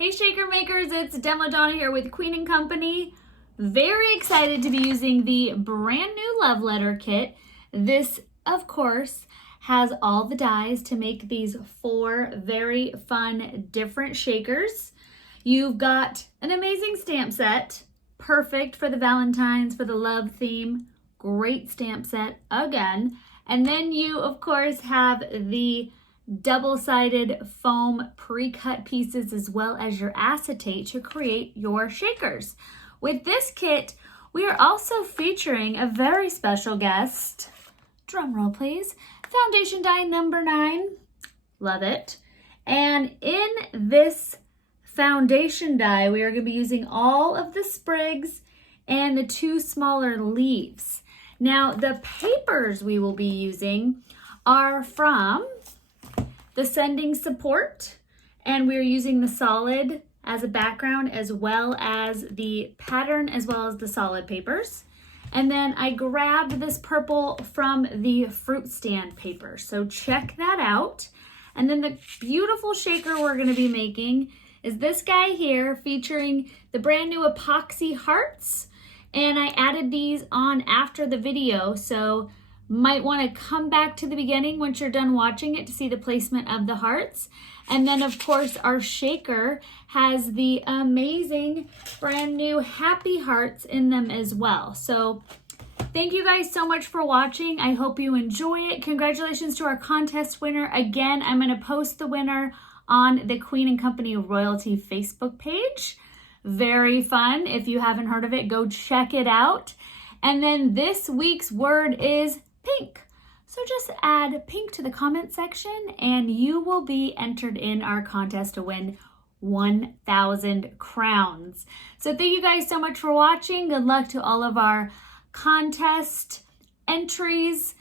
Hey shaker makers, it's Demo Donna here with Queen & Company. Very excited to be using the brand new love letter kit. This, of course, has all the dies to make these 4 very fun different shakers. You've got an amazing stamp set, perfect for the Valentine's, for the love theme. Great stamp set again. And then you, of course, have the double-sided foam pre-cut pieces as well as your acetate to create your shakers. With this kit, we are also featuring a very special guest. Drum roll, please. Foundation die number 9. Love it. And in this foundation die, we are going to be using all of the sprigs and the 2 smaller leaves. Now, the papers we will be using are from the sending support, and we're using the solid as a background as well as the pattern as well as the solid papers. And then I grabbed this purple from the fruit stand paper, so check that out. And then the beautiful shaker we're going to be making is this guy here featuring the brand new Epoxy Hearts, and I added these on after the video, so might want to come back to the beginning once you're done watching it to see the placement of the hearts. And then of course our shaker has the amazing brand new happy hearts in them as well. So thank you guys so much for watching. I hope you enjoy it. Congratulations to our contest winner. Again, I'm going to post the winner on the Queen & Company Royalty Facebook page. Very fun. If you haven't heard of it, go check it out. And then this week's word is pink. So just add pink to the comment section and you will be entered in our contest to win 1,000 crowns. So thank you guys so much for watching. Good luck to all of our contest entries,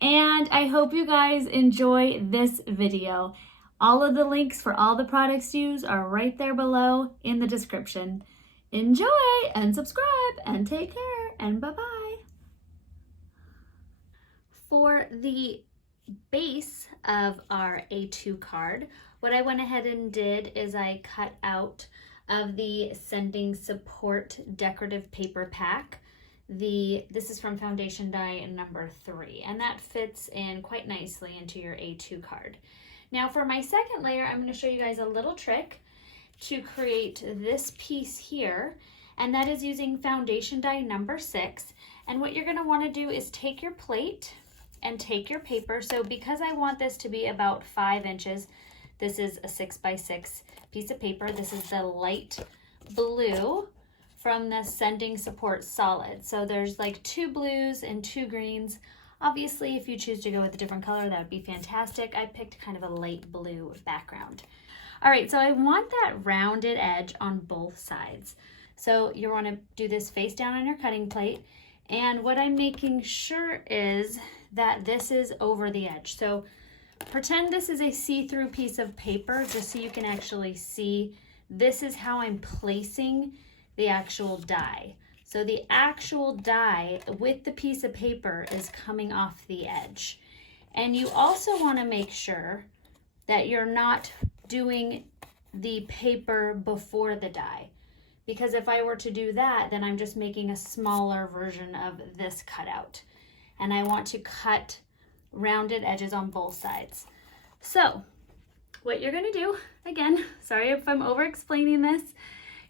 and I hope you guys enjoy this video. All of the links for all the products used are right there below in the description. Enjoy and subscribe and take care and bye-bye. For the base of our A2 card, what I went ahead and did is I cut out of the sending support decorative paper pack. This is from foundation die number 3, and that fits in quite nicely into your A2 card. Now for my second layer, I'm going to show you guys a little trick to create this piece here, and that is using foundation die number 6. And what you're going to want to do is take your plate and take your paper. So because I want this to be about 5 inches, this is a 6x6 piece of paper. This is the light blue from the sending support solid. So there's like 2 blues and 2 greens. Obviously, if you choose to go with a different color, that would be fantastic. I picked kind of a light blue background. All right, so I want that rounded edge on both sides. So you want to do this face down on your cutting plate. And what I'm making sure is that this is over the edge. So pretend this is a see-through piece of paper just so you can actually see. This is how I'm placing the actual die. So the actual die with the piece of paper is coming off the edge. And you also want to make sure that you're not doing the paper before the die. Because if I were to do that, then I'm just making a smaller version of this cutout. And I want to cut rounded edges on both sides. So what you're going to do, again, sorry if I'm over explaining this,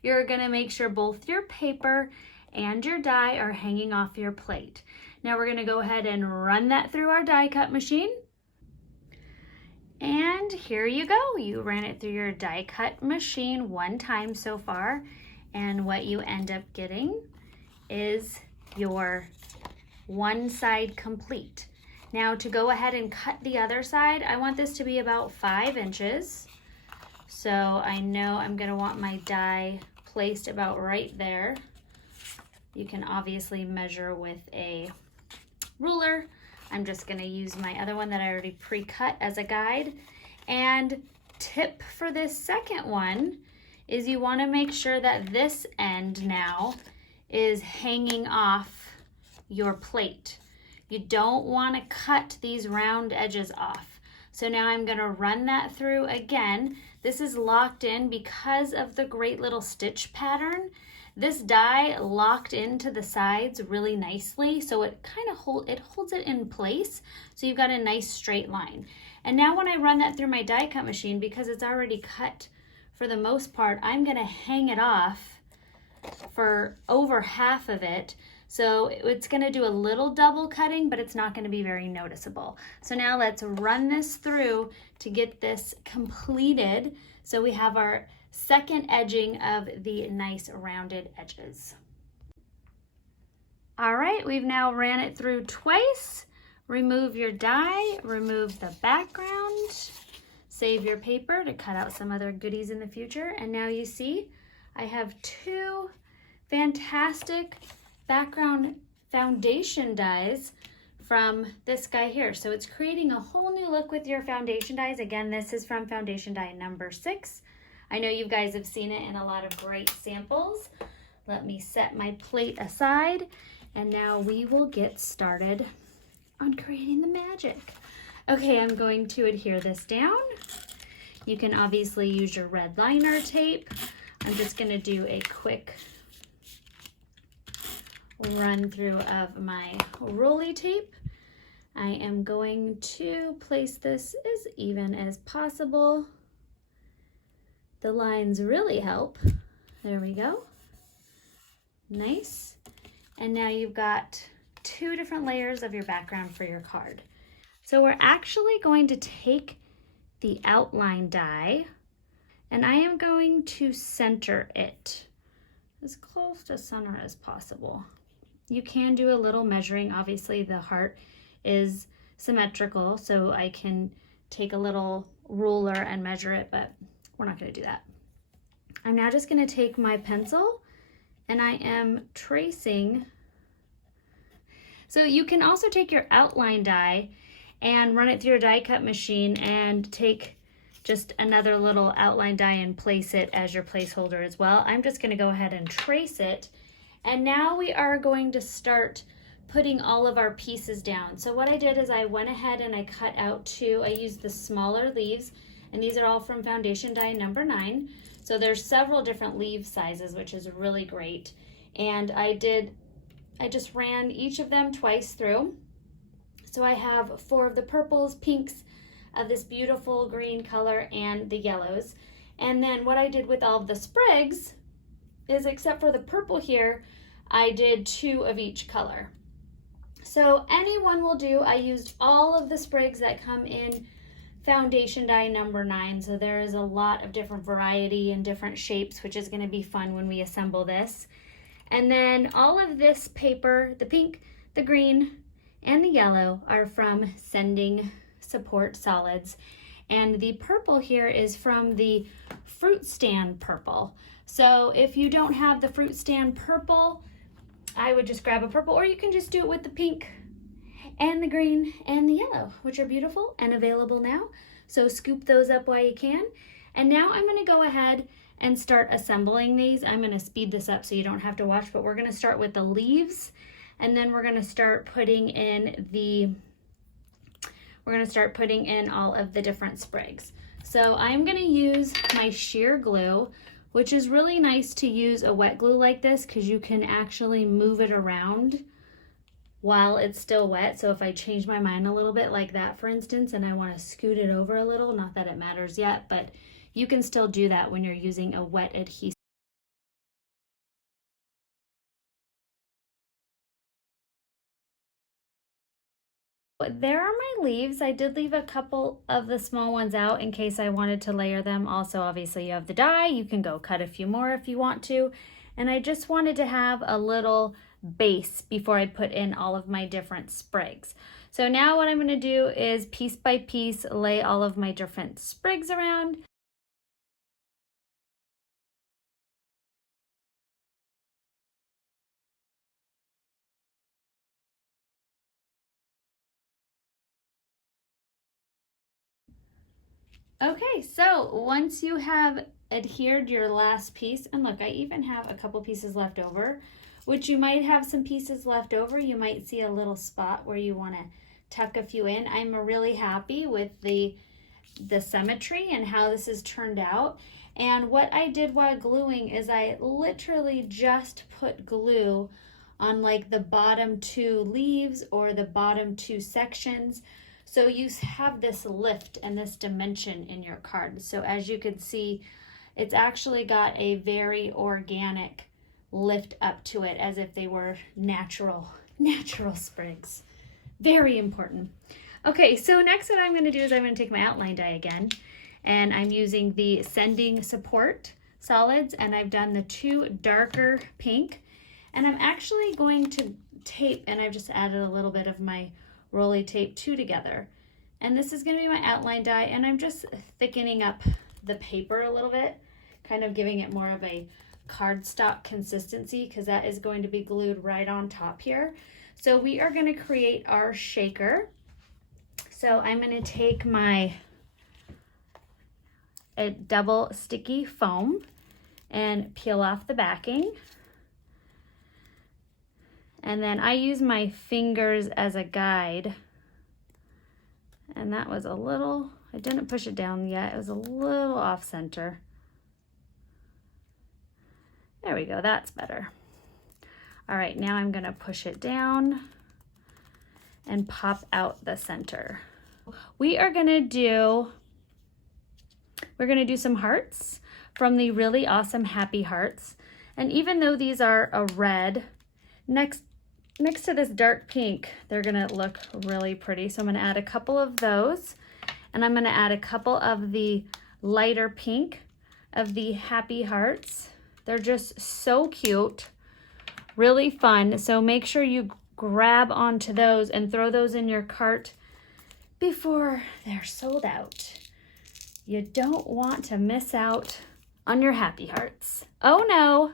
you're going to make sure both your paper and your die are hanging off your plate. Now we're going to go ahead and run that through our die cut machine. And here you go. You ran it through your die cut machine 1 time so far. And what you end up getting is your one side complete. Now to go ahead and cut the other side, I want this to be about 5 inches. So I know I'm going to want my die placed about right there. You can obviously measure with a ruler. I'm just going to use my other one that I already pre-cut as a guide. And tip for this second one is you want to make sure that this end now is hanging off your plate. You don't want to cut these round edges off. So now I'm gonna run that through again. This is locked in because of the great little stitch pattern. This die locked into the sides really nicely, so it kind of holds it in place, so you've got a nice straight line. And now when I run that through my die cut machine, because it's already cut for the most part, I'm gonna hang it off for over half of it. So it's gonna do a little double cutting, but it's not gonna be very noticeable. So now let's run this through to get this completed. So we have our second edging of the nice rounded edges. All right, we've now ran it through twice. Remove your die, remove the background, save your paper to cut out some other goodies in the future. And now you see I have two fantastic background foundation dies from this guy here. So it's creating a whole new look with your foundation dies. Again, this is from foundation die number 6. I know you guys have seen it in a lot of great samples. Let me set my plate aside, and now we will get started on creating the magic. Okay, I'm going to adhere this down. You can obviously use your red liner tape. I'm just gonna do a quick run through of my roly tape. I am going to place this as even as possible. The lines really help. There we go. Nice. And now you've got 2 different layers of your background for your card. So we're actually going to take the outline die, and I am going to center it as close to center as possible. You can do a little measuring. Obviously the heart is symmetrical, so I can take a little ruler and measure it, but we're not going to do that. I'm now just going to take my pencil and I am tracing. So you can also take your outline die and run it through your die cut machine and take just another little outline die and place it as your placeholder as well. I'm just going to go ahead and trace it. And now we are going to start putting all of our pieces down. So what I did is I went ahead and I cut out 2. I used the smaller leaves, and these are all from foundation die number 9. So there's several different leaf sizes, which is really great. And I just ran each of them twice through. So I have 4 of the purples, pinks, of this beautiful green color, and the yellows. And then what I did with all of the sprigs is, except for the purple here, I did 2 of each color. So any one will do. I used all of the sprigs that come in foundation die number 9. So there is a lot of different variety and different shapes, which is going to be fun when we assemble this. And then all of this paper, the pink, the green, and the yellow, are from Sending Support Solids. And the purple here is from the Fruit Stand Purple. So if you don't have the Fruit Stand Purple, I would just grab a purple, or you can just do it with the pink and the green and the yellow, which are beautiful and available now. So scoop those up while you can. And now I'm going to go ahead and start assembling these. I'm going to speed this up so you don't have to watch, but we're going to start with the leaves, and then we're going to start putting in all of the different sprigs. So I'm going to use my sheer glue, which is really nice to use a wet glue like this because you can actually move it around while it's still wet. So if I change my mind a little bit like that, for instance, and I want to scoot it over a little, not that it matters yet, but you can still do that when you're using a wet adhesive. There are my leaves. I did leave a couple of the small ones out in case I wanted to layer them. Also, obviously you have the die. You can go cut a few more if you want to. And I just wanted to have a little base before I put in all of my different sprigs. So now what I'm going to do is piece by piece lay all of my different sprigs around. Okay, so once you have adhered your last piece, and look, I even have a couple pieces left over, which you might have some pieces left over. You might see a little spot where you want to tuck a few in. I'm really happy with the symmetry and how this has turned out. And what I did while gluing is I literally just put glue on like the bottom 2 leaves or the bottom 2 sections. So you have this lift and this dimension in your card. So as you can see, it's actually got a very organic lift up to it as if they were natural sprigs. Very important. Okay, so next what I'm going to do is I'm going to take my outline die again, and I'm using the Sending Support solids, and I've done the 2 darker pink, and I'm actually going to tape, and I've just added a little bit of my Rolly tape 2 together. And this is going to be my outline die, and I'm just thickening up the paper a little bit, kind of giving it more of a cardstock consistency because that is going to be glued right on top here. So we are going to create our shaker. So I'm going to take my double sticky foam and peel off the backing. And then I use my fingers as a guide. And that was a little, I didn't push it down yet. It was a little off center. There we go, that's better. All right, now I'm gonna push it down and pop out the center. We're gonna do some hearts from the Really Awesome Happy Hearts. And even though these are a red, next to this dark pink, they're gonna look really pretty. So I'm gonna add a couple of those, and I'm gonna add a couple of the lighter pink of the Happy Hearts. They're just so cute, really fun. So make sure you grab onto those and throw those in your cart before they're sold out. You don't want to miss out on your Happy Hearts. Oh no,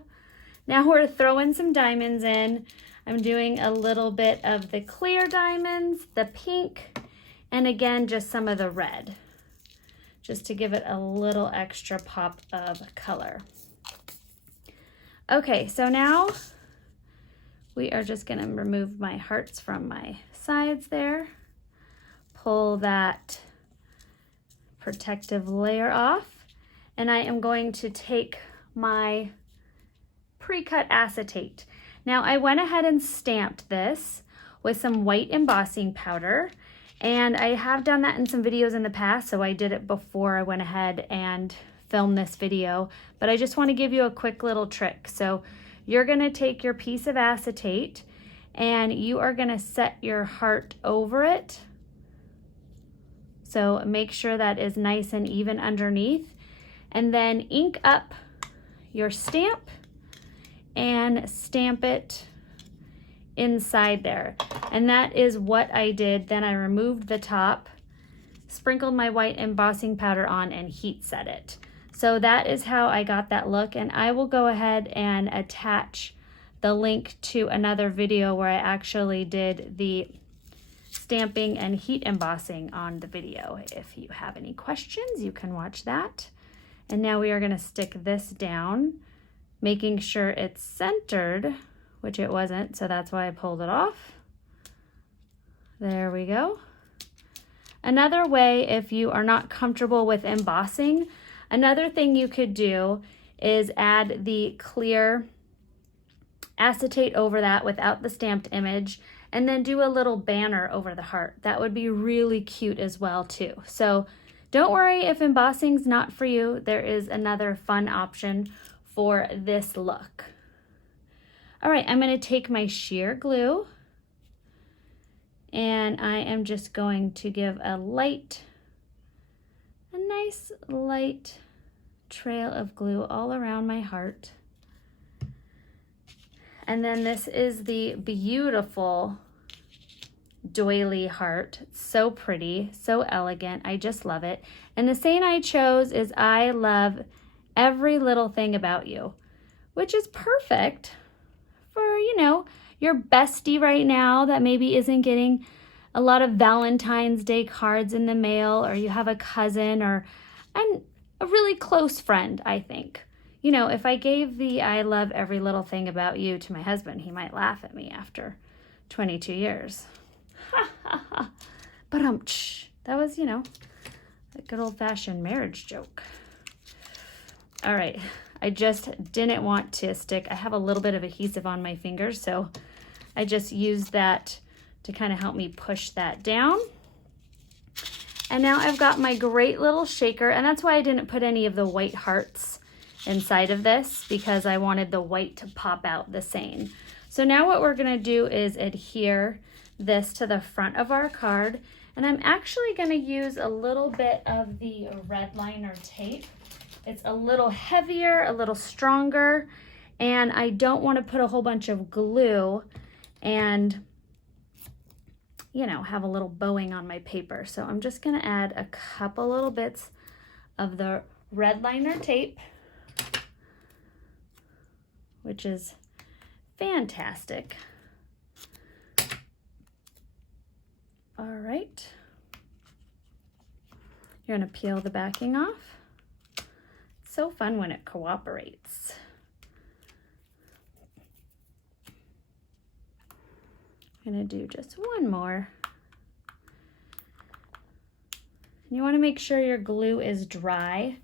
now we're throwing some diamonds in. I'm doing a little bit of the clear diamonds, the pink, and again, just some of the red, just to give it a little extra pop of color. Okay, so now we are just gonna remove my hearts from my sides there, pull that protective layer off, and I am going to take my pre-cut acetate. Now I went ahead and stamped this with some white embossing powder, and I have done that in some videos in the past, so I did it before I went ahead and film this video, but I just want to give you a quick little trick. So you're going to take your piece of acetate and you are going to set your heart over it. So make sure that is nice and even underneath, and then ink up your stamp and stamp it inside there. And that is what I did. Then I removed the top, sprinkled my white embossing powder on, and heat set it. So that is how I got that look, and I will go ahead and attach the link to another video where I actually did the stamping and heat embossing on the video. If you have any questions, you can watch that. And now we are going to stick this down, making sure it's centered, which it wasn't, so that's why I pulled it off. There we go. Another way, if you are not comfortable with embossing, another thing you could do is add the clear acetate over that without the stamped image, and then do a little banner over the heart. That would be really cute as well too. So don't worry if embossing's not for you. There is another fun option for this look. All right, I'm going to take my sheer glue, and I am just going to give a nice light trail of glue all around my heart. And then this is the beautiful doily heart. It's so pretty, so elegant. I just love it. And the saying I chose is, I love every little thing about you, which is perfect for, you know, your bestie right now that maybe isn't getting a lot of Valentine's Day cards in the mail, or you have a cousin or a really close friend, I think. You know, if I gave the I love every little thing about you to my husband, he might laugh at me after 22 years. Ha ha ha. But that was, you know, a good old-fashioned marriage joke. All right, I just didn't want to stick. I have a little bit of adhesive on my fingers, so I just used that to kind of help me push that down. And now I've got my great little shaker, and that's why I didn't put any of the white hearts inside of this, because I wanted the white to pop out the same. So now what we're gonna do is adhere this to the front of our card, and I'm actually gonna use a little bit of the red liner tape. It's a little heavier, a little stronger, and I don't wanna put a whole bunch of glue and, you know, have a little bowing on my paper. So I'm just gonna add a couple little bits of the red liner tape, which is fantastic. All right. You're gonna peel the backing off. It's so fun when it cooperates. I'm gonna do just one more. You wanna make sure your glue is dry.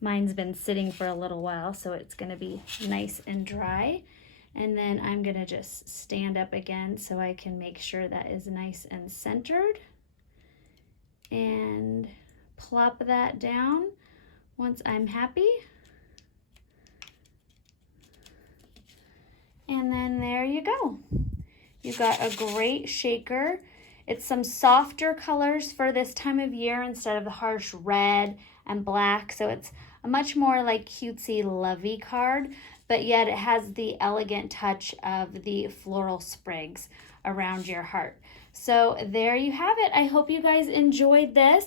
Mine's been sitting for a little while, so it's gonna be nice and dry. And then I'm gonna just stand up again so I can make sure that is nice and centered. And plop that down once I'm happy. And then there you go. You've got a great shaker. It's some softer colors for this time of year instead of the harsh red and black. So it's a much more like cutesy, lovey card, but yet it has the elegant touch of the floral sprigs around your heart. So there you have it. I hope you guys enjoyed this.